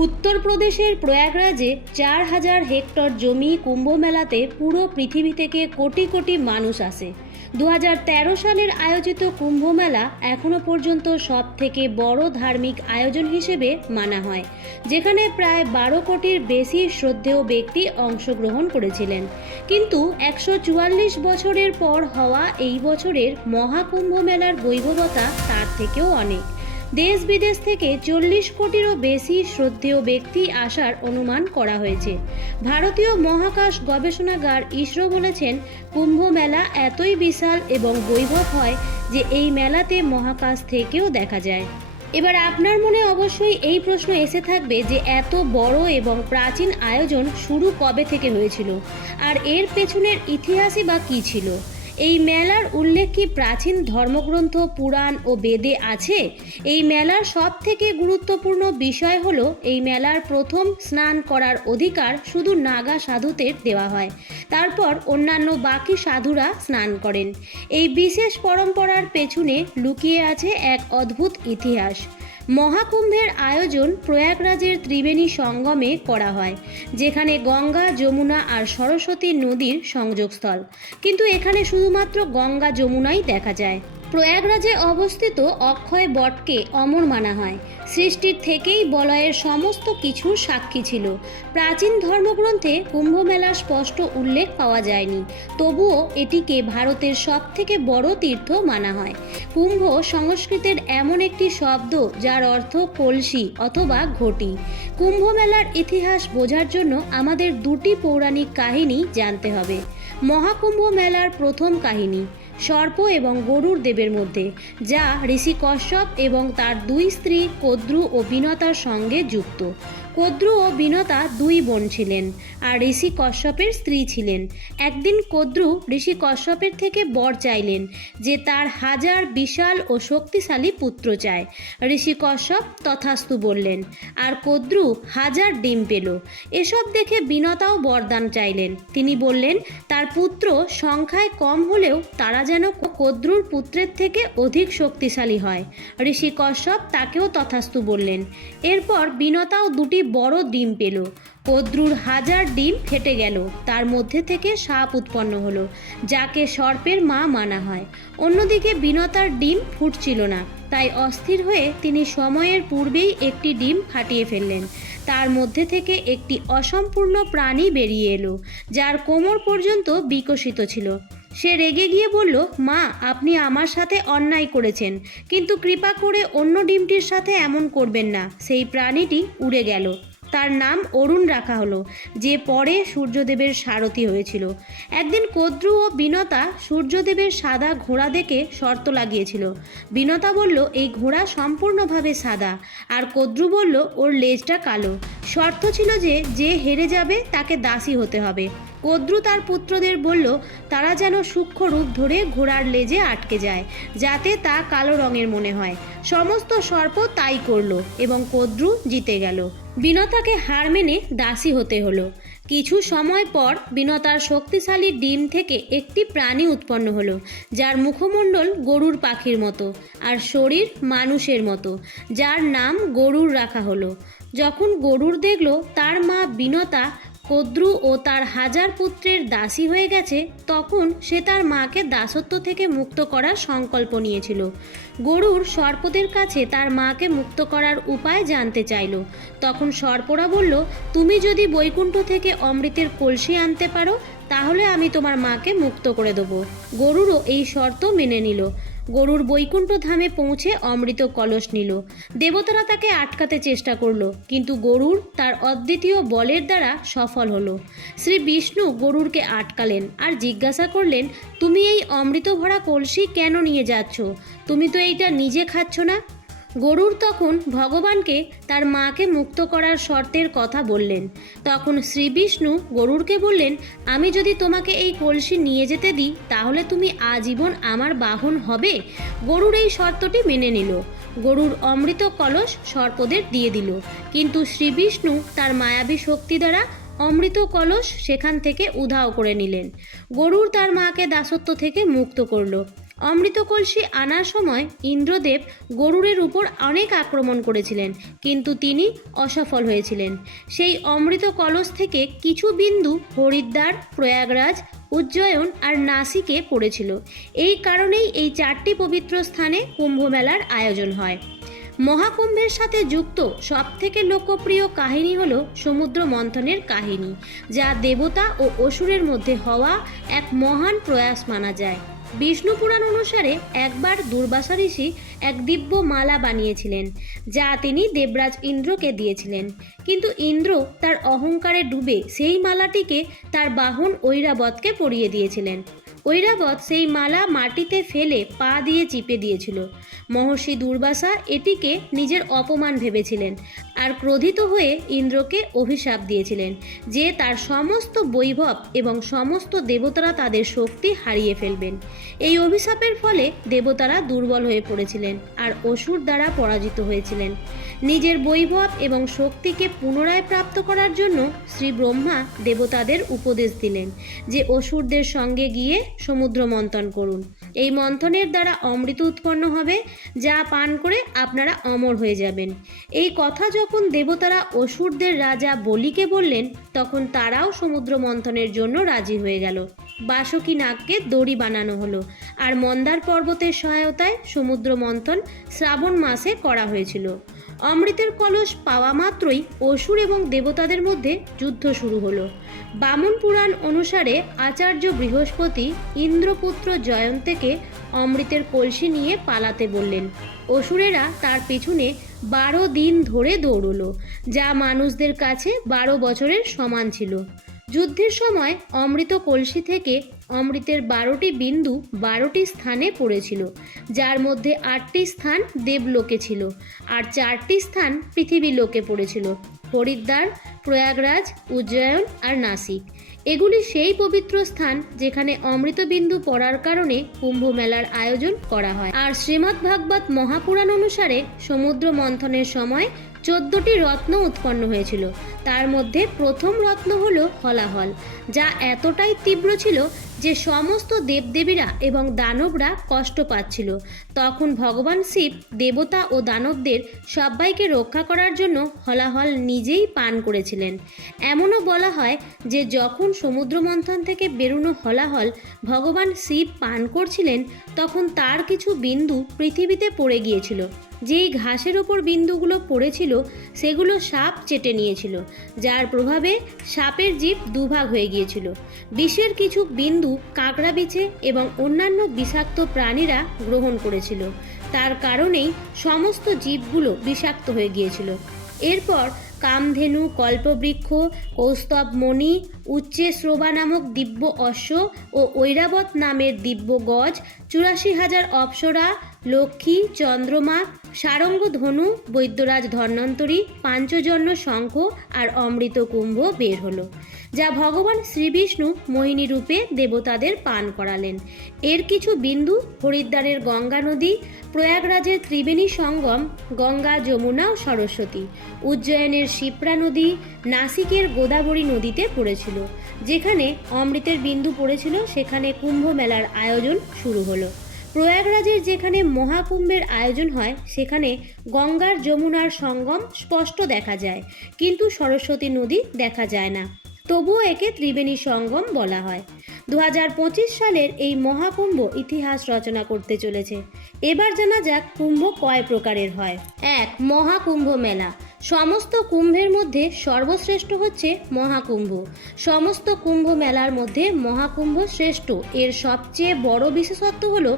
উত্তরপ্রদেশের প্রয়াগরাজে 4,000 হেক্টর জমি কুম্ভ মেলাতে পুরো পৃথিবী থেকে কোটি কোটি মানুষ আসে। 2013 সালের আয়োজিত কুম্ভ মেলা এখনও পর্যন্ত সব থেকে বড় ধার্মিক আয়োজন হিসেবে মানা হয়, যেখানে প্রায় 12 কোটির বেশি শ্রদ্ধেয় ব্যক্তি অংশগ্রহণ করেছিলেন। কিন্তু 144 বছরের পর হওয়া এই বছরের মহাকুম্ভ মেলার বৈভবতা তার থেকেও অনেক। দেশ বিদেশ থেকে 40 কোটিরও বেশি শ্রদ্ধেয় ব্যক্তি আসার অনুমান করা হয়েছে। ভারতীয় মহাকাশ গবেষণাগার ইসরো বলেছেন, কুম্ভ মেলা এতই বিশাল এবং বৈভব হয় যে এই মেলাতে মহাকাশ থেকেও দেখা যায়। এবার আপনার মনে অবশ্যই এই প্রশ্ন এসে থাকবে যে এত বড় এবং প্রাচীন আয়োজন শুরু কবে থেকে হয়েছিল, আর এর পেছনের ইতিহাসই বা কী ছিল। এই মেলার উল্লেখ কি প্রাচীন ধর্মগ্রন্থ, পুরাণ ও বেদে আছে? এই মেলার সব থেকে গুরুত্বপূর্ণ বিষয় হলো এই মেলার প্রথম স্নান করার অধিকার শুধু নাগা সাধুদের দেওয়া হয়। তারপর অন্যান্য বাকি সাধুরা স্নান করেন। এই বিশেষ পরম্পরার পেছনে লুকিয়ে আছে এক অদ্ভুত ইতিহাস। মহাকুম্ভের আয়োজন প্রয়াগরাজের ত্রিবেণী সঙ্গমে করা হয়, যেখানে গঙ্গা, যমুনা আর সরস্বতী নদীর সংযোগস্থল। কিন্তু এখানে শুধুমাত্র গঙ্গা, যমুনাই দেখা যায়। প্রয়াগরাজে অবস্থিত অক্ষয় বটকে অমর মানা হয়। সৃষ্টির থেকেই বলয়ের সমস্ত কিছুর সাক্ষী ছিল। প্রাচীন ধর্মগ্রন্থে কুম্ভ মেলার স্পষ্ট উল্লেখ পাওয়া যায়নি, তবুও এটিকে ভারতের সবথেকে বড় তীর্থ মানা হয়। কুম্ভ সংস্কৃতের এমন একটি শব্দ যার অর্থ কলসি অথবা ঘটি। কুম্ভ মেলার ইতিহাস বোঝার জন্য আমাদের দুটি পৌরাণিক কাহিনী জানতে হবে। মহাকুম্ভ মেলার প্রথম কাহিনী সর্প এবং গরুর দেবের মধ্যে, যা ঋষি কশ্যপ এবং তার দুই স্ত্রী কদ্রু ও বিনতার সঙ্গে যুক্ত। কদ্রু ও বিনতা দুই বোন ছিলেন আর ঋষি কশ্যপের স্ত্রী ছিলেন। একদিন কদ্রু ঋষি কশ্যপের থেকে বর চাইলেন যে তার 1000 বিশাল ও শক্তিশালী পুত্র চায়। ঋষি কশ্যপ তথাস্তু বললেন, আর কদ্রু 1000 ডিম পেল। এসব দেখে বিনতাও বরদান চাইলেন। তিনি বললেন তার পুত্র সংখ্যায় কম হলেও তারা যেন কদ্রুর পুত্রের থেকে অধিক শক্তিশালী হয়। ঋষি কশ্যপ তাকেও তথাস্তু বললেন। এরপর বিনতাও দুটি বড় ডিম পেল। কদ্রুর 1000 ডিম ফেটে গেল। তার মধ্যে থেকে সাপ উৎপন্ন হলো, যাকে সর্পের মা মানা হয়। অন্যদিকে বিনতার ডিম ফুটছিল না, তাই অস্থির হয়ে তিনি সময়ের পূর্বেই একটি ডিম ফাটিয়ে ফেললেন। তার মধ্যে থেকে একটি অসম্পূর্ণ প্রাণী বেরিয়ে এলো, যার কোমর পর্যন্ত বিকশিত ছিল। সে রেগে গিয়ে বলল, মা, আপনি আমার সাথে অন্যায় করেছেন, কিন্তু কৃপা করে অন্য ডিমটির সাথে এমন করবেন না। সেই প্রাণীটি উড়ে গেল। তার নাম অরুণ রাখা হলো, যে পরে সূর্যদেবের সারথি হয়েছিল। একদিন কদ্রু ও বিনতা সূর্যদেবের সাদা ঘোড়া দেখে শর্ত লাগিয়েছিল। বিনতা বলল এই ঘোড়া সম্পূর্ণভাবে সাদা, আর কদ্রু বলল ওর লেজটা কালো। শর্ত ছিল যে যে হেরে যাবে তাকে দাসী হতে হবে। কদ্রু তার পুত্রদের বলল তারা যেন সূক্ষ্ম রূপ ধরে ঘোড়ার লেজে আটকে যায়, যাতে তা কালো রঙের মনে হয়। সমস্ত সর্প তাই করলো এবং কদ্রু জিতে গেল। বিনতাকে হার মেনে দাসী হতে হলো। কিছু সময় পর বিনতার শক্তিশালী ডিম থেকে একটি প্রাণী উৎপন্ন হলো, যার মুখমণ্ডল গরুর পাখির মতো আর শরীর মানুষের মতো, যার নাম গরুর রাখা হলো। যখন গরুর দেখল তার মা বিনতা কদ্রু ও তার 1000 পুত্রের দাসী হয়ে গেছে, তখন সে তার মাকে দাসত্ব থেকে মুক্ত করার সংকল্প নিয়েছিল। গরুর সর্পদের কাছে তার মাকে মুক্ত করার উপায় জানতে চাইল। তখন সর্পরা বলল, তুমি যদি বৈকুণ্ঠ থেকে অমৃতের কলসি আনতে পারো, তাহলে আমি তোমার মাকে মুক্ত করে দেবো। গরুরও এই শর্ত মেনে নিল। গরুর বৈকুণ্ঠ ধামে পৌঁছে অমৃত কলস নিল। দেবতারা তাকে আটকাতে চেষ্টা করলো, কিন্তু গরুর তার অদ্বিতীয় বলের দ্বারা সফল হলো। শ্রী বিষ্ণু গরুরকে আটকালেন আর জিজ্ঞাসা করলেন, তুমি এই অমৃত ভরা কলসি কেন নিয়ে যাচ্ছ? তুমি তো এইটা নিজে খাচ্ছ না। গরুর তখন ভগবানকে তার মাকে মুক্ত করার শর্তের কথা বললেন। তখন শ্রী বিষ্ণু গরুরকে বললেন, আমি যদি তোমাকে এই কলসি নিয়ে যেতে দিই, তাহলে তুমি আজীবন আমার বাহন হবে। গরুর এই শর্তটি মেনে নিল। গরুর অমৃত কলস সর্পদের দিয়ে দিল, কিন্তু শ্রী বিষ্ণু তার মায়াবী শক্তি দ্বারা অমৃত কলস সেখান থেকে উধাও করে নিলেন। গরুর তার মাকে দাসত্ব থেকে মুক্ত করল। অমৃত কলসি আনার সময় ইন্দ্রদেব গরুড়ের উপর অনেক আক্রমণ করেছিলেন, কিন্তু তিনি অসফল হয়েছিলেন। সেই অমৃত কলস থেকে কিছু বিন্দু হরিদ্বার, প্রয়াগরাজ, উজ্জয়ন আর নাসিকে পড়েছিল। এই কারণেই এই 4টি পবিত্র স্থানে কুম্ভ মেলার আয়োজন হয়। মহাকুম্ভের সাথে যুক্ত সবথেকে লোকপ্রিয় কাহিনী হলো সমুদ্র মন্থনের কাহিনী, যা দেবতা ও অসুরের মধ্যে হওয়া এক মহান প্রয়াস মানা যায়। বিষ্ণু পুরাণ অনুসারে একবার দুর্বাসা ঋষি এক দিব্য মালা বানিয়েছিলেন, যা তিনি দেবরাজ ইন্দ্রকে দিয়েছিলেন। কিন্তু ইন্দ্র তার অহংকারে ডুবে সেই মালাটিকে তার বাহন ঐরাবতকে পরিয়ে দিয়েছিলেন। ঐরাবত সেই মালা মাটিতে ফেলে পা দিয়ে চিপে দিয়েছিল। মহর্ষি দুর্বাসা এটিকে নিজের অপমান ভেবেছিলেন আর ক্রোধিত হয়ে ইন্দ্রকে অভিশাপ দিয়েছিলেন যে তার সমস্ত বৈভব এবং সমস্ত দেবতারা তাদের শক্তি হারিয়ে ফেলবেন। এই অভিশাপের ফলে দেবতারা দুর্বল হয়ে পড়েছিলেন আর অসুর দ্বারা পরাজিত হয়েছিলেন। নিজের বৈভব এবং শক্তিকে পুনরায় প্রাপ্ত করার জন্য শ্রী ব্রহ্মা দেবতাদের উপদেশ দিলেন যে অসুরদের সঙ্গে গিয়ে সমুদ্র মন্থন করুন। এই মন্থনের দ্বারা অমৃত উৎপন্ন হবে, যা পান করে আপনারা অমর হয়ে যাবেন। এই কথা যখন দেবতারা অসুরদের রাজা বলিকে বললেন, তখন তারাও সমুদ্র মন্থনের জন্য রাজি হয়ে গেল। বাসুকী নাগকে দড়ি বানানো হলো আর মন্দার পর্বতের সহায়তায় সমুদ্র মন্থন শ্রাবণ মাসে করা হয়েছিল। অমৃতের কলস পাওয়া মাত্রই অসুর এবং দেবতাদের মধ্যে যুদ্ধ শুরু হলো। বামন পুরাণ অনুসারে আচার্য বৃহস্পতি ইন্দ্রপুত্র জয়ন্তেকে অমৃতের কলসি নিয়ে পালাতে বললেন। অসুরেরা তার পিছনে 12 দিন ধরে দৌড়ল, যা মানুষদের কাছে 12 বছরের সমান ছিল। যুদ্ধের সময় অমৃত কলসি থেকে অমৃতের 12টি বিন্দু 12টি স্থানে পড়েছিল, যার মধ্যে 8টি স্থান দেবলোকে ছিল আর 4টি স্থান পৃথিবীর লোকে পড়েছিল: হরিদ্বার, প্রয়াগরাজ, উজ্জয়ন আর নাসিক। এগুলি সেই পবিত্র স্থান যেখানে অমৃত বিন্দু পড়ার কারণে কুম্ভ মেলার আয়োজন করা হয়। আর শ্রীমদ্ ভাগবত মহাপুরাণ অনুসারে সমুদ্র মন্থনের সময় 14টি রত্ন উৎপন্ন হয়েছিল। তার মধ্যে প্রথম রত্ন হলো হলাহল, যা এতটাই তীব্র ছিল যে সমস্ত দেবদেবীরা এবং দানবরা কষ্ট পাচ্ছিল। তখন ভগবান শিব দেবতা ও দানবদের সবাইকে রক্ষা করার জন্য হলাহল নিজেই পান করেছিলেন। এমনও বলা হয় যে যখন সমুদ্র মন্থন থেকে বেরোনো হলাহল ভগবান শিব পান করছিলেন, তখন তার কিছু বিন্দু পৃথিবীতে পড়ে গিয়েছিল। যেই ঘাসের ওপর বিন্দুগুলো পড়েছিল সেগুলো সাপ চেটে নিয়েছিল, যার প্রভাবে সাপের জিভ দুভাগ হয়ে গিয়েছিল। বিষের কিছু বিন্দু কাঁকড়া বিছে এবং অন্যান্য বিষাক্ত প্রাণীরা গ্রহণ করেছিল। তার কারণেই সমস্ত জীবগুলো বিষাক্ত হয়ে গিয়েছিল। এরপর কামধেনু, কল্পবৃক্ষ, কৌস্তব মণি, উচ্চে শ্রোবা নামক দিব্য অশ্ব ও ঐরাবত নামের দিব্য গজ, 84,000 অপ্সরা, লক্ষ্মী, চন্দ্রমা, সারঙ্গ ধনু, বৈদ্যরাজ ধন্বন্তরী, পাঞ্চজন্য শঙ্খ আর অমৃত কুম্ভ বের হলো, যা ভগবান শ্রীবিষ্ণু মোহিনী রূপে দেবতাদের পান করালেন। এর কিছু বিন্দু হরিদ্বারের গঙ্গা নদী, প্রয়াগরাজের ত্রিবেণী সঙ্গম গঙ্গা, যমুনা ও সরস্বতী, উজ্জয়নের শিপ্রা নদী, নাসিকের গোদাবরী নদীতে পড়েছিল। যেখানে অমৃতের বিন্দু পড়েছিল সেখানে কুম্ভ মেলার আয়োজন শুরু হলো। প্রয়াগরাজের যেখানে মহাকুম্ভের আয়োজন হয় সেখানে গঙ্গার যমুনার সঙ্গম স্পষ্ট দেখা যায়, কিন্তু সরস্বতী নদী দেখা যায় না। তবুও একে ত্রিবেণী সঙ্গম বলা হয়। 2025 সালের এই মহাকুম্ভ ইতিহাস রচনা করতে চলেছে। এবার জানা যাক কুম্ভ কয় প্রকারের হয়। 1. মহাকুম্ভ মেলা। সমস্ত কুম্ভের মধ্যে সর্বশ্রেষ্ঠ হচ্ছে মহাকুম্ভ। সমস্ত কুম্ভ মেলার মধ্যে মহাকুম্ভ শ্রেষ্ঠ। এর সবচেয়ে বড় বিশেষত্ব হলো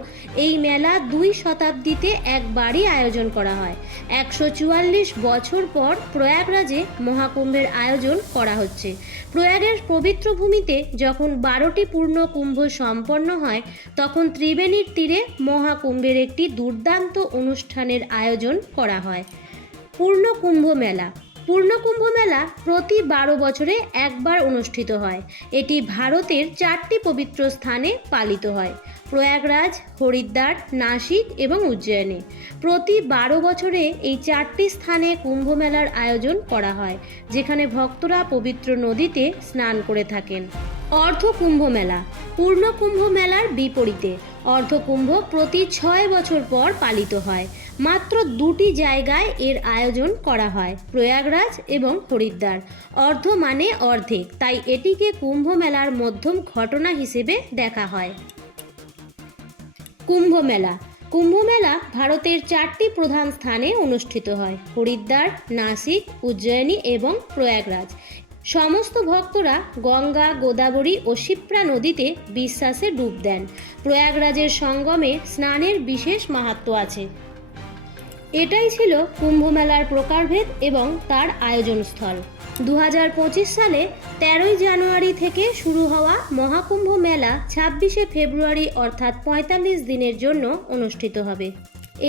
এই মেলা 2 শতাব্দীতে একবারই আয়োজন করা হয়। 144 বছর পর প্রয়াগরাজে মহাকুম্ভের আয়োজন করা হচ্ছে। প্রয়াগের পবিত্র ভূমিতে যখন 12টি পূর্ণ কুম্ভ সম্পন্ন হয়, তখন ত্রিবেণীর তীরে মহাকুম্ভের একটি দুর্দান্ত অনুষ্ঠানের আয়োজন করা হয়। পূর্ণ কুম্ভ মেলা। পূর্ণ কুম্ভ মেলা প্রতি 12 বছরে একবার অনুষ্ঠিত হয়। এটি ভারতের 4টি পবিত্র স্থানে পালিত হয়: প্রয়াগরাজ, হরিদ্বার, নাসিক এবং উজ্জয়নে। প্রতি 12 বছরে এই 4টি স্থানে কুম্ভ মেলার আয়োজন করা হয়, যেখানে ভক্তরা পবিত্র নদীতে স্নান করে থাকেন। অর্ধ কুম্ভ মেলা। পূর্ণ কুম্ভ মেলার বিপরীতে অর্ধকুম্ভ প্রতি 6 বছর পর পালিত হয়। মাত্র 2টি জায়গায় এর আয়োজন করা হয়, প্রয়াগরাজ এবং হরিদ্বার। অর্ধ মানে অর্ধেক, তাই এটিকে কুম্ভ মেলার মধ্যম ঘটনা হিসেবে দেখা হয়। কুম্ভ মেলা। কুম্ভ মেলা ভারতের 4টি প্রধান স্থানে অনুষ্ঠিত হয়: হরিদ্বার, নাসিক, উজ্জয়িনী এবং প্রয়াগরাজ। সমস্ত ভক্তরা গঙ্গা, গোদাবরী ও শিপ্রা নদীতে বিশ্বাসে ডুব দেন। প্রয়াগরাজের সঙ্গমে স্নানের বিশেষ মাহাত্ম্য আছে। এটাই ছিল কুম্ভ মেলার প্রকারভেদ এবং তার আয়োজনস্থল। 2025 সালে 13ই জানুয়ারি থেকে শুরু হওয়া মহাকুম্ভ মেলা 26শে ফেব্রুয়ারি অর্থাৎ 45 দিনের জন্য অনুষ্ঠিত হবে।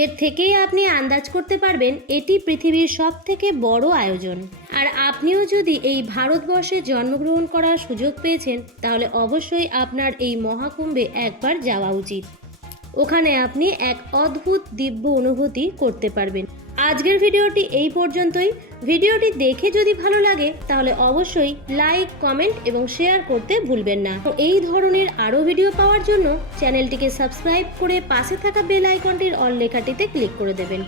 এর থেকেই আপনি আন্দাজ করতে পারবেন এটি পৃথিবীর সবথেকে বড় আয়োজন। আর আপনিও যদি এই ভারতবর্ষে জন্মগ্রহণ করার সুযোগ পেয়েছেন, তাহলে অবশ্যই আপনার এই মহাকুম্ভে একবার যাওয়া উচিত। ওখানে আপনি এক অদ্ভুত দিব্য অনুভূতি করতে পারবেন। আজকের ভিডিওটি এই পর্যন্তই। ভিডিওটি দেখে যদি ভালো লাগে তাহলে অবশ্যই লাইক, কমেন্ট এবং শেয়ার করতে ভুলবেন না। এই ধরনের আরও ভিডিও পাওয়ার জন্য চ্যানেলটিকে সাবস্ক্রাইব করে পাশে থাকা বেল আইকনটির অল লেখাটিতে ক্লিক করে দেবেন।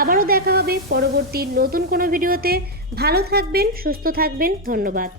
আবারও দেখা হবে পরবর্তী নতুন কোনো ভিডিওতে। ভালো থাকবেন, সুস্থ থাকবেন। ধন্যবাদ।